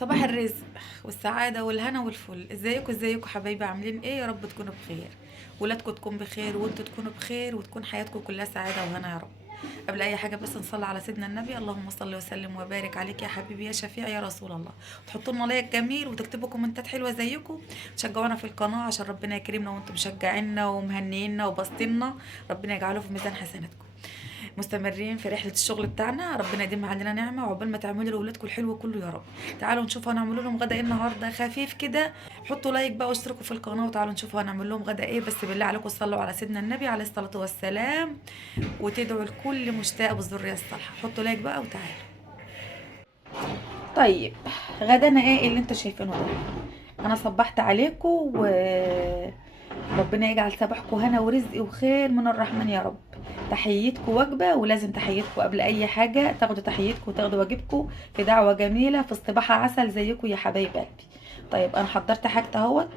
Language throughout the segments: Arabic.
صباح الرزق والسعادة والهنا والفل. ازيكم حبايبي، عاملين ايه؟ يا رب تكونوا بخير، ولادكم تكون بخير، وانتوا تكونوا بخير، وتكون حياتكم كلها سعادة وهنا يا رب. قبل اي حاجة بس نصلي على سيدنا النبي. اللهم صل وسلم وبارك عليك يا حبيبي يا شفيع يا رسول الله. تحطوا لنا لايك جميل وتكتبوا كومنتات حلوة زيكم، تشجعونا في القناة عشان ربنا يكرمنا وانتم مشجعينا ومهنينا وباسطيننا. ربنا يجعله في ميزان حسناتكم. مستمرين في رحلة الشغل بتاعنا، ربنا يديمها علينا نعمة، وعقبال ما تعملوا لأولادكم الحلو كله يا رب. تعالوا نشوف هنعمل لهم غدا ايه النهارده، خفيف كده. حطوا لايك بقى واشتركوا في القناة، وتعالوا نشوف هنعمل لهم غدا ايه. بس بالله عليكم صلوا على سيدنا النبي عليه الصلاة والسلام، وتدعوا لكل مشتاق بالذرية الصالحة. حطوا لايك بقى وتعالوا. طيب، غدانا ايه اللي انتوا شايفينه ده؟ انا صبحت عليكم وربنا يجعل صباحكم هنا ورزق وخير من الرحمن يا رب. تحيتكم وجبة، ولازم تحيتكم قبل اي حاجة تاخدوا تحيتكم وتاخدوا واجبكم في دعوة جميلة في اصطباحة عسل زيكم يا حبايب قلبي. طيب انا حضرت حاجتي اهوت،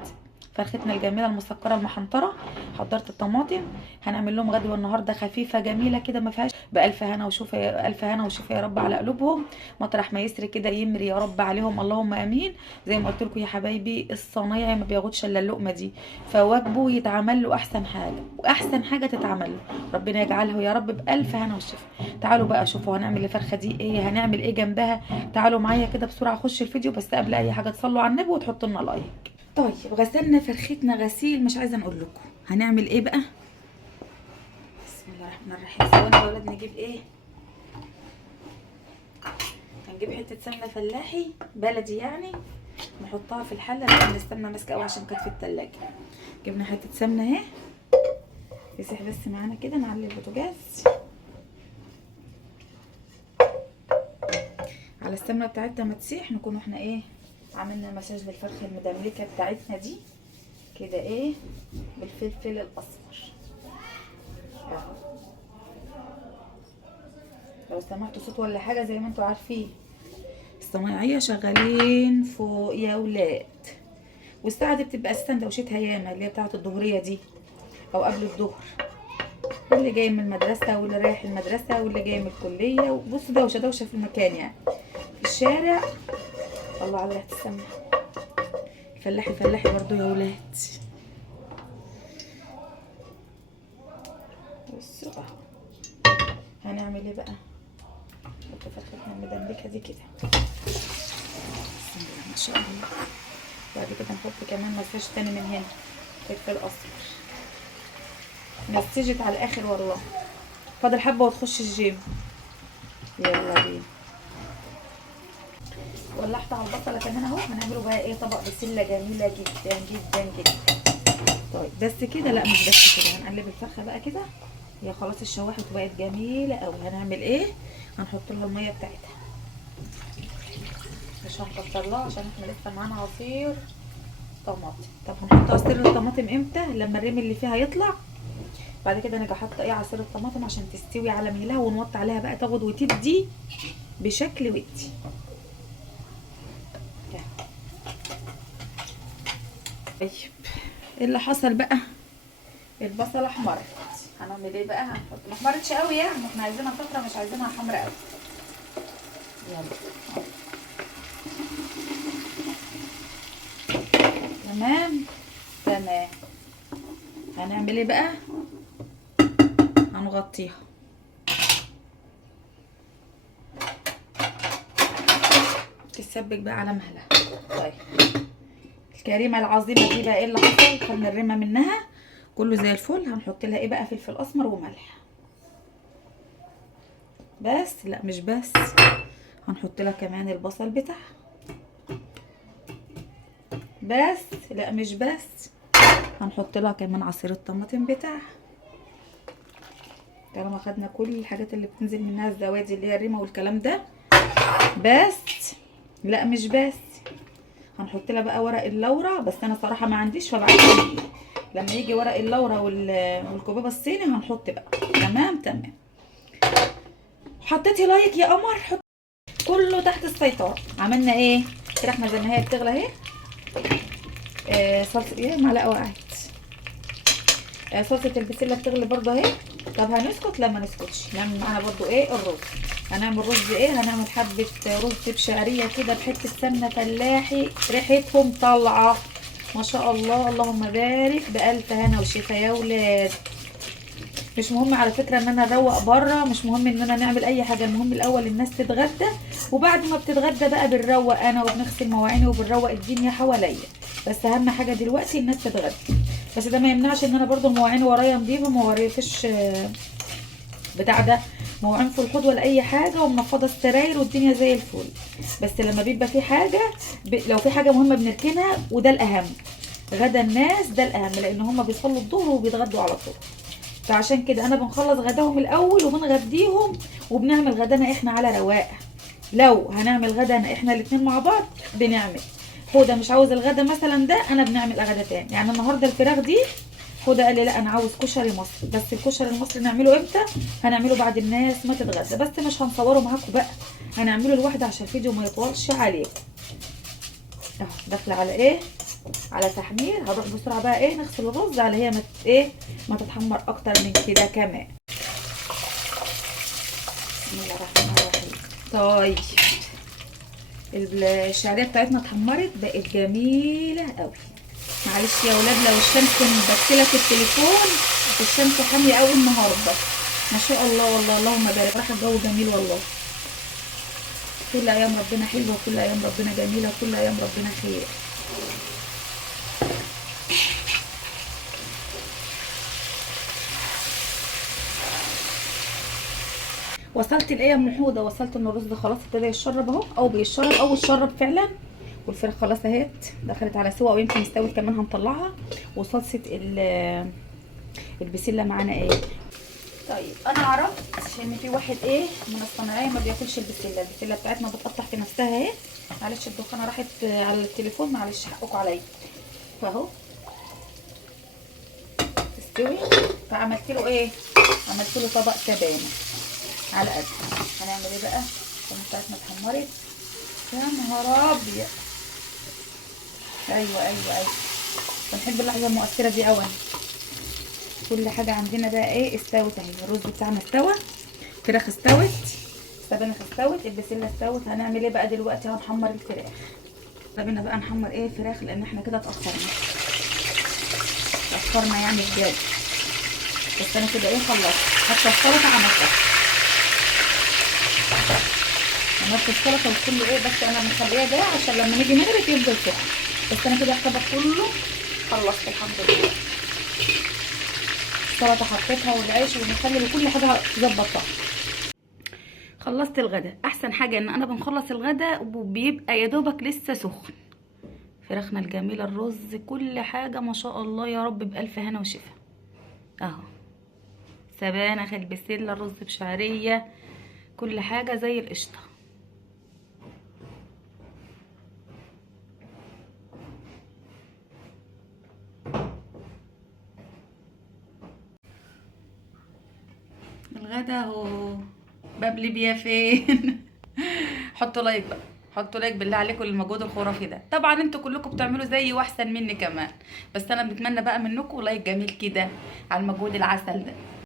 فرختنا الجميله المسكره المحنطره. حضرت الطماطم، هنعمل لهم غدوه النهارده خفيفه جميله كده، ما فيهاش بالف هنا وشوف، الف هنا وشوف يا رب على قلوبهم. مطرح ما يسري كده يمري يا رب عليهم، اللهم امين. زي ما قلت لكم يا حبايبي، الصنايعي ما بياخدش الا اللقمه دي، فواجبه يتعمل له احسن حاجه، واحسن حاجه تتعمل له. ربنا يجعله يا رب بالف هنا وشفا. تعالوا بقى شوفوا هنعمل الفرخه دي ايه، هنعمل ايه جنبها. تعالوا معايا كده بسرعه خش الفيديو، بس قبل اي حاجه تصلوا على النبي وتحطوا لنا لايك. طيب غسلنا فرختنا غسيل مش عايزه نقول لكم. هنعمل ايه بقى؟ بسم الله الرحمن الرحيم. ثواني يا ولاد، نجيب ايه؟ هنجيب حته سمنه فلاحي بلدي يعني، نحطها في الحله لان السمنه ماسكه قوي عشان كانت في التلاجة. جبنا حته سمنه اهي، يسيح بس معانا كده. نعلي البوتاجاز على السمنه بتاعتنا ما تسيح، نكون احنا ايه عملنا مساج للفرخه المدملكه بتاعتنا دي كده ايه بالفلفل الاصفر. لو سمعتوا صوت ولا حاجه زي ما انتوا عارفين الصنايعيه شغالين فوق يا ولاد، والساعه دي بتبقى سندوتشاتها ياما، اللي هي بتاعه الظهريه دي او قبل الظهر، اللي جاي من المدرسه واللي رايح المدرسه واللي جاي من الكليه. وبصوا دوشه دوشه في المكان يعني، في الشارع. الله على ريحه السمنه. فلاحي فلاحي برضو يا ولاد. بصوا اهو. هنعمل ايه بقى؟ نحط فرختنا المدملكه دي كده، بسم الله ما شاء الله. بعد كده نحط كمان مساج تاني من هنا، فلفل اصفر. مسجت على الاخر والله، فاضل حبه وتخش الجيم. يلا بينا. ولعت على البصله كمان اهو. هنعمله بقى ايه؟ طبق بسله جميله جدا جدا جدا. طيب بس كده؟ لا مش بس كده، هنقلب الفرخه بقى كده. هي خلاص اتشوحت وبقت جميله قوي. هنعمل ايه؟ هنحط لها الميه بتاعتها، مش هنكتر لها عشان احنا لسه معانا عصير طماطم. طب هنحط عصير الطماطم امتى؟ لما الريم اللي فيها يطلع. بعد كده نيجي حاطه ايه عصير الطماطم عشان تستوي على مهلها، ونوطي عليها بقى تاخد وتدي بشكل ودي. طيب ايه اللي حصل بقى؟ البصله احمرت. هنعمل ايه بقى؟ هنحط، ما احمرتش قوي يعني، احنا عايزينها صفرا مش عايزينها حمرا قوي. يلا تمام تمام. هنعمل ايه بقى؟ هنغطيها. تتسبك بقى على مهلها. طيب الكريمه العظيمه دي بقى ايه اللي حصل؟ خدنا الرمه منها كله زي الفل. هنحط لها ايه بقى؟ فلفل اسمر وملح بس. لا مش بس، هنحط لها كمان البصل بتاعها بس. لا مش بس، هنحط لها كمان عصير الطماطم بتاعها. طالما خدنا كل الحاجات اللي بتنزل منها الزوادي اللي هي الريمه والكلام ده بس. لا مش بس، هنحط لها بقى ورق اللورة. بس انا صراحه ما عنديش، فبعد لما يجي ورق اللورة والكوبيبه الصيني هنحط بقى. تمام تمام. حطيتي لايك يا قمر؟ حط كله تحت السيطره. عملنا ايه؟ فراخنا زي ما هي بتغلى اهي. صلصه ايه؟ معلقه وقعت. صلصه البسله بتغلي برضه اهي. طب هنسكت؟ لا ما نسكتش، نعمل معاها برضه ايه؟ الرز. هنعمل رز ايه؟ هنعمل حبه رز بشعريه كده بحته سمنه فلاحي، ريحتهم طالعه ما شاء الله، اللهم بارك، بألف هنا وشفا يا ولاد. مش مهم على فكره ان انا اروق بره، مش مهم ان انا نعمل اي حاجه، المهم الاول الناس تتغدى، وبعد ما بتتغدى بقى بنروق انا وبنغسل مواعيني وبنروق الدنيا حواليا. بس اهم حاجه دلوقتي الناس تتغدى. بس ده ما يمنعش ان انا برضو المواعين ورايا نضيفه، ما وراياش بتاع ده مواعين في الحوض ولا اي حاجه، ومنفضه السراير والدنيا زي الفل. بس لما بيبقى في حاجه لو في حاجه مهمه بنركنها، وده الاهم. غدا الناس ده الاهم، لان هم بيصلوا الظهر وبيتغدوا على طول. فعشان كده انا بنخلص غداهم الاول وبنغديهم، وبنعمل غدانا احنا على رواقه. لو هنعمل غدانا احنا الاتنين مع بعض بنعمل. حوده مش عاوز الغدا مثلا ده، انا بنعمل غدا تاني. يعني النهارده الفراخ دي حوده قال لي لا انا عاوز كشري مصري، بس الكشري المصري نعمله امتى؟ هنعمله بعد الناس ما تتغدى، بس مش هنصوره معاكم بقى، هنعمله لوحده عشان الفيديو ما يطولش عليكم. اهو داخله على ايه؟ على تحمير. هنروح بسرعه بقى ايه نغسل الرز على هي ما تتحمر اكتر من كده كمان. بسم الله الرحمن الرحيم. طيب الشعريه بتاعتنا اتحمرت بقت جميله قوي. معلش يا ولاد لو الشمس مبتله في التليفون، الشمس حاميه قوي النهارده ما شاء الله، والله اللهم بارك، راح الجو جميل والله. كل ايام ربنا حلوه، وكل ايام ربنا جميله، وكل ايام ربنا خير. وصلت لايه يا ام حوده؟ وصلت ان الرز خلاص ابتدى يتشرب اهو، او بيتشرب او اتشرب فعلا، والفراخ خلاص اهيت دخلت على سوا، او يمكن استوت كمان هنطلعها. وصلصه البسله معانا ايه. طيب انا عرفت ان في واحد من الصناعيه ما بياكلش البسله بتاعتنا بتقطع في نفسها اهي. معلش الدخانه راحت على التليفون، معلش حقكم عليا. واهو تستوي. فعملت له عملت له طبق سبانخ على قد. هنعمل ايه بقى؟ الصينيه بتاعتنا اتحمرت. يا نهار ابيض. ايوه بنحب اللحظه المؤثره دي قوي. كل حاجه عندنا بقى استوت اهي. الرز بتاعنا استوى، الفراخ استوت، السبانخ استوت، البسله استوت. هنعمل ايه بقى دلوقتي؟ هنحمر الفراخ. طب بقى نحمر الفراخ، لان احنا كده اتاخرنا يعني بجد. بس انا كده خلصت. حتى السلطه عملت السلطه وكل بس انا مخليها ده عشان لما نيجي نغرف يفضل سخن. بس انا كده الطبق كله خلصت الحمد لله. السلطه حطيتها والعيش والمخلل وكل حاجه ظبطتها. خلصت الغدا. احسن حاجه ان انا بنخلص الغدا وبيبقى يا دوبك لسه سخن. فراخنا الجميله، الرز، كل حاجه ما شاء الله يا رب بألف هنا وشفا. اهو سبانخ، البسله، الرز بشعريه، كل حاجه زي القشطه. الغدا اهو. باب ليبيا فين؟ حطوا لايك بقى، حطوا لايك بالله عليكم للمجهود الخرافي ده. طبعا انتوا كلكم بتعملوا زيي واحسن مني كمان، بس انا بتمنى بقى منكم لايك جميل كده على المجهود العسل ده.